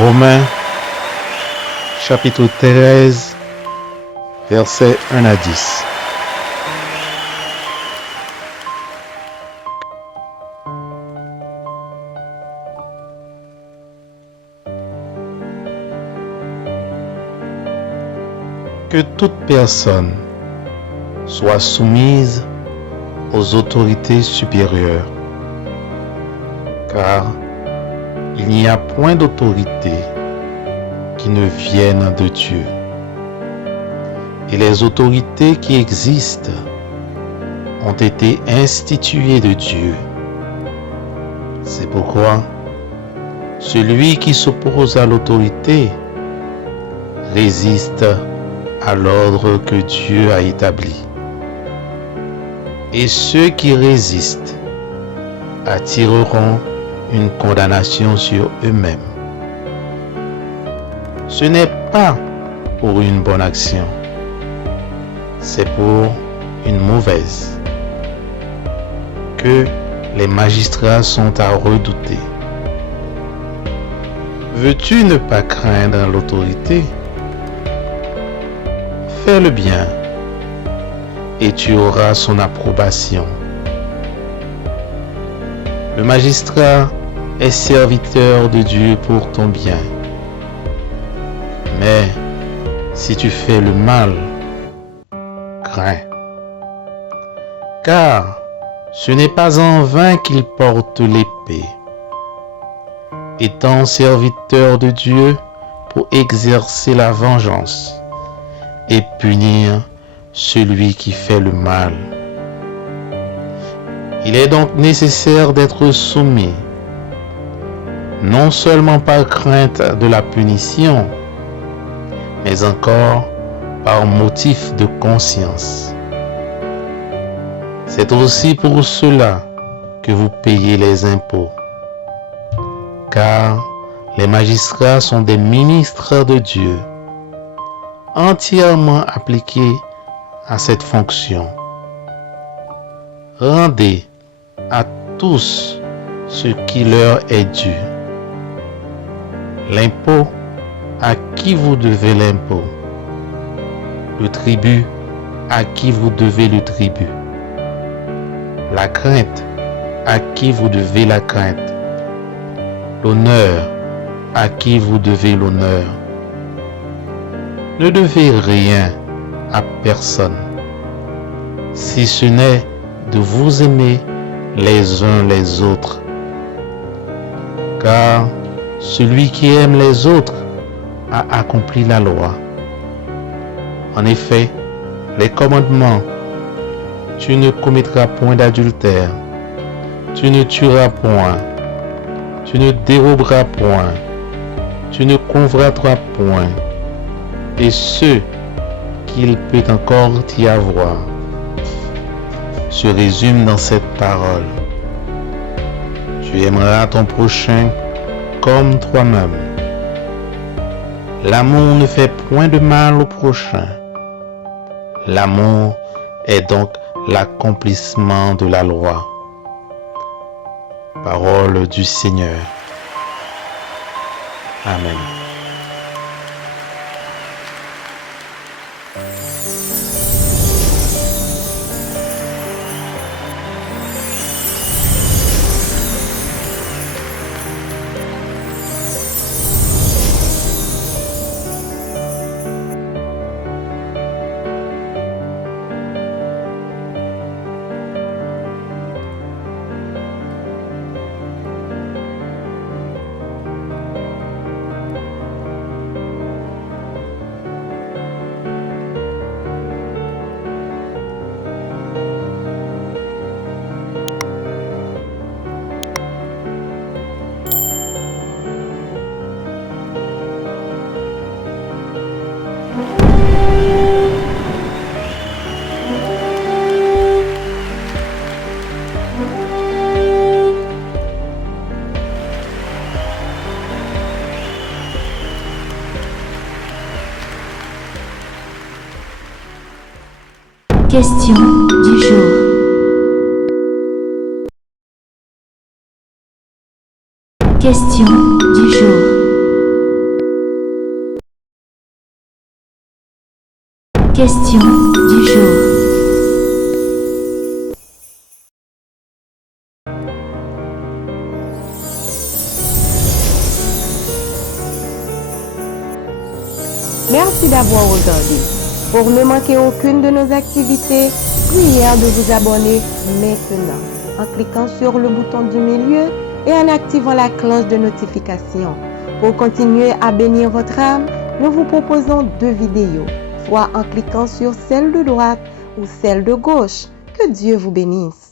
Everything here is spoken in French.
Romains, chapitre 13, versets 1 à 10. Que toute personne soit soumise aux autorités supérieures, car il n'y a point d'autorité qui ne vienne de Dieu. Et les autorités qui existent ont été instituées de Dieu. C'est pourquoi celui qui s'oppose à l'autorité résiste à l'ordre que Dieu a établi. Et ceux qui résistent attireront une condamnation sur eux-mêmes. Ce n'est pas pour une bonne action, c'est pour une mauvaise que les magistrats sont à redouter. Veux-tu ne pas craindre l'autorité? Fais le bien et tu auras son approbation. Le magistrat est serviteur de Dieu pour ton bien. Mais si tu fais le mal, crains. Car ce n'est pas en vain qu'il porte l'épée, étant serviteur de Dieu pour exercer la vengeance et punir celui qui fait le mal. Il est donc nécessaire d'être soumis, non seulement par crainte de la punition, mais encore par motif de conscience. C'est aussi pour cela que vous payez les impôts, car les magistrats sont des ministres de Dieu, entièrement appliqués à cette fonction. Rendez à tous ce qui leur est dû. L'impôt, à qui vous devez l'impôt. Le tribut, à qui vous devez le tribut. La crainte, à qui vous devez la crainte. L'honneur, à qui vous devez l'honneur. Ne devez rien à personne, si ce n'est de vous aimer les uns les autres. Car celui qui aime les autres a accompli la loi. En effet, les commandements: tu ne commettras point d'adultère, tu ne tueras point, tu ne déroberas point, tu ne convoiteras point, et ceux qu'il peut encore y avoir, se résument dans cette parole: tu aimeras ton prochain comme toi-même. L'amour ne fait point de mal au prochain. L'amour est donc l'accomplissement de la loi. Parole du Seigneur. Amen. Question du jour. Question du jour. Question du jour. Merci d'avoir regardé. Pour ne manquer aucune de nos activités, prière de vous abonner maintenant en cliquant sur le bouton du milieu et en activant la cloche de notification. Pour continuer à bénir votre âme, nous vous proposons 2 vidéos, soit en cliquant sur celle de droite ou celle de gauche. Que Dieu vous bénisse.